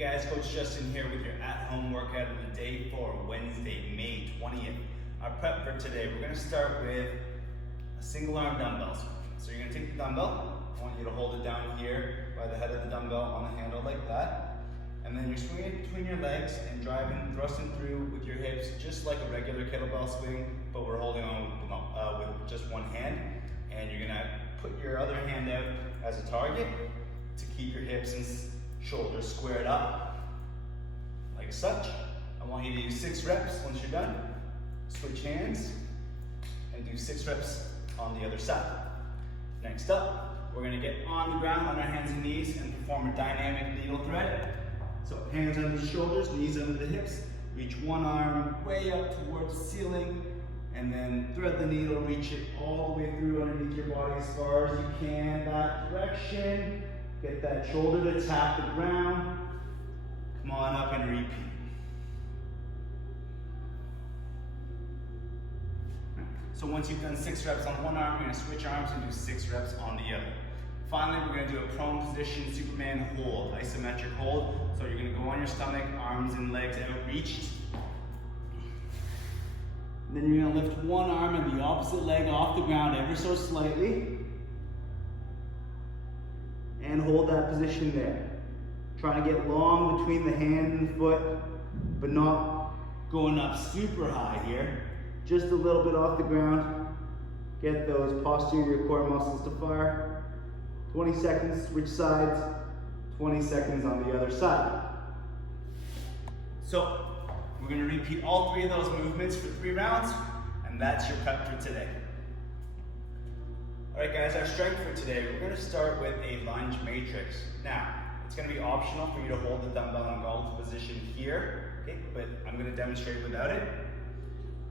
guys, Coach Justin here with your at-home workout of the day for Wednesday, May 20th. Our prep for today, we're going to start with a single arm dumbbell swing. So you're going to take the dumbbell, I want you to hold it down here by the head of the dumbbell on the handle like that. And then you're swinging it between your legs and driving, thrusting through with your hips just like a regular kettlebell swing, but we're holding on with just one hand. And you're going to put your other hand out as a target to keep your hips and shoulders squared up, like such. I want you to do 6 reps. Once you're done, switch hands and do 6 reps on the other side. Next up, we're going to get on the ground on our hands and knees and perform a dynamic needle thread. So hands under the shoulders, knees under the hips, reach one arm way up towards the ceiling, and then thread the needle, reach it all the way through underneath your body as far as you can, that direction. Get that shoulder to tap the ground. Come on up and repeat. So once you've done 6 reps on one arm, you're going to switch arms and do 6 reps on the other. Finally, we're going to do a prone position, Superman hold, isometric hold. So you're going to go on your stomach, arms and legs outreached. Then you're going to lift one arm and the opposite leg off the ground ever so slightly. And hold that position there. Trying to get long between the hand and the foot, but not going up super high here. Just a little bit off the ground. Get those posterior core muscles to fire. 20 seconds, switch sides. 20 seconds on the other side. So, we're going to repeat all 3 of those movements for 3 rounds, and that's your prep for today. Alright guys, our strength for today, we're going to start with a lunge matrix. Now, it's going to be optional for you to hold the dumbbell in goblet position here, okay, but I'm going to demonstrate without it.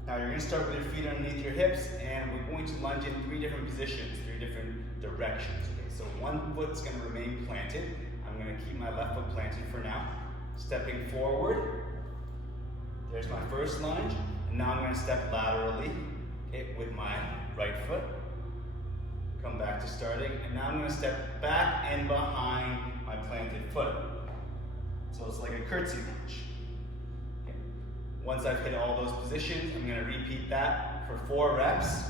Now you're going to start with your feet underneath your hips, and we're going to lunge in 3 different positions, 3 different directions. Okay, so one foot's going to remain planted. I'm going to keep my left foot planted for now. Stepping forward, there's my first lunge, and now I'm going to step laterally, okay, with my right foot. Come back to starting, and now I'm going to step back and behind my planted foot. So it's like a curtsy lunge. Okay. Once I've hit all those positions, I'm going to repeat that for 4 reps,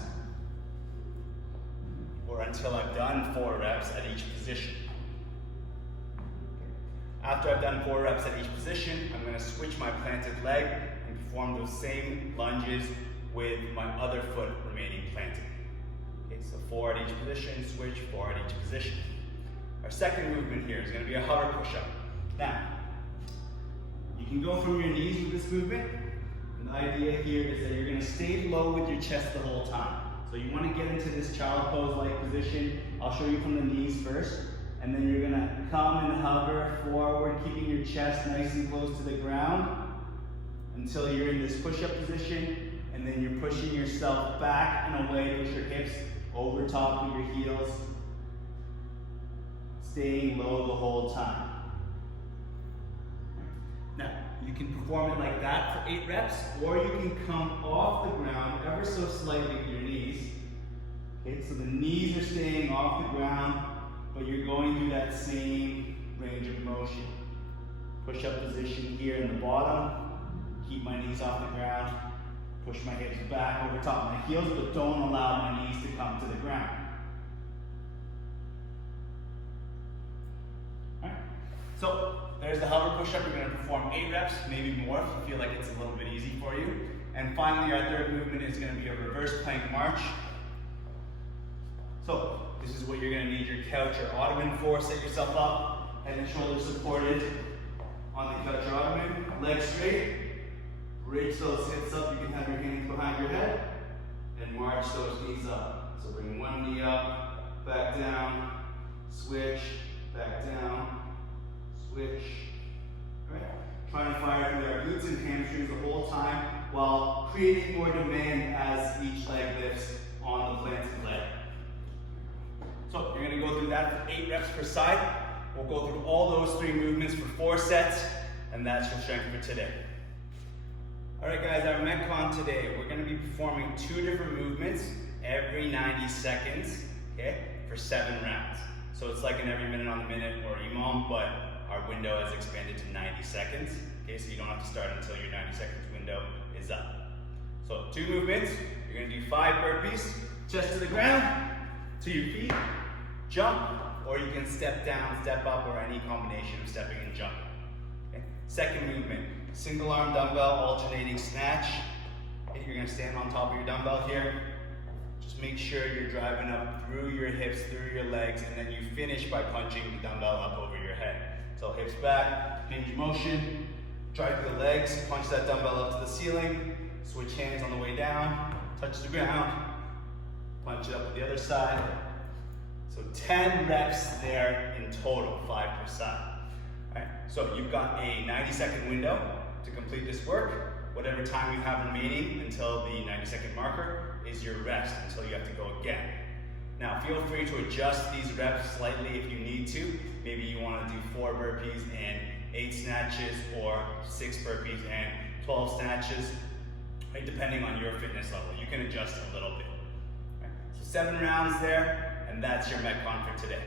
or until I've done 4 reps at each position. Okay. After I've done 4 reps at each position, I'm going to switch my planted leg and perform those same lunges with my other foot remaining planted. Okay, so 4 at each position, switch, 4 at each position. Our second movement here is going to be a hover push-up. Now, you can go from your knees with this movement. And the idea here is that you're going to stay low with your chest the whole time. So you want to get into this child pose-like position. I'll show you from the knees first. And then you're going to come and hover forward, keeping your chest nice and close to the ground until you're in this push-up position. And then you're pushing yourself back and away, push your hips over top of your heels, staying low the whole time. Now, you can perform it like that for 8 reps, or you can come off the ground ever so slightly with your knees. Okay, so the knees are staying off the ground, but you're going through that same range of motion. Push-up position here in the bottom, keep my knees off the ground. Push my hips back over top of my heels, but don't allow my knees to come to the ground. All right. So there's the hover push-up. You're going to perform 8 reps, maybe more if you feel like it's a little bit easy for you. And finally, our third movement is going to be a reverse plank march. So this is what you're going to need your couch or ottoman for. Set yourself up, head and shoulders supported on the couch or ottoman, legs straight. Reach those hips up, you can have your hands behind your head, and march those knees up. So bring one knee up, back down, switch, back down, switch. All right. Trying to fire through our glutes and hamstrings the whole time while creating more demand as each leg lifts on the planted leg. So you're going to go through that for 8 reps per side. We'll go through all those 3 movements for 4 sets, and that's your strength for today. Alright guys, our Metcon today, we're going to be performing 2 different movements every 90 seconds, okay, for 7 rounds. So it's like an every minute on the minute or EMOM, but our window has expanded to 90 seconds. Okay, so you don't have to start until your 90 seconds window is up. So 2 movements, you're gonna do 5 burpees, chest to the ground, to your feet, jump, or you can step down, step up, or any combination of stepping and jumping. Okay? Second movement, single arm dumbbell alternating snatch. Okay, you're gonna stand on top of your dumbbell here. Just make sure you're driving up through your hips, through your legs, and then you finish by punching the dumbbell up over your head. So hips back, hinge motion, drive the legs, punch that dumbbell up to the ceiling, switch hands on the way down, touch the ground, punch it up with the other side. So 10 reps there in total, 5%. All right, so you've got a 90-second window to complete this work. Whatever time you have remaining until the 90-second marker is your rest until you have to go again. Now feel free to adjust these reps slightly if you need to. Maybe you want to do 4 burpees and 8 snatches, or 6 burpees and 12 snatches, right, depending on your fitness level. You can adjust a little bit. Right? So 7 rounds there, and that's your Metcon for today.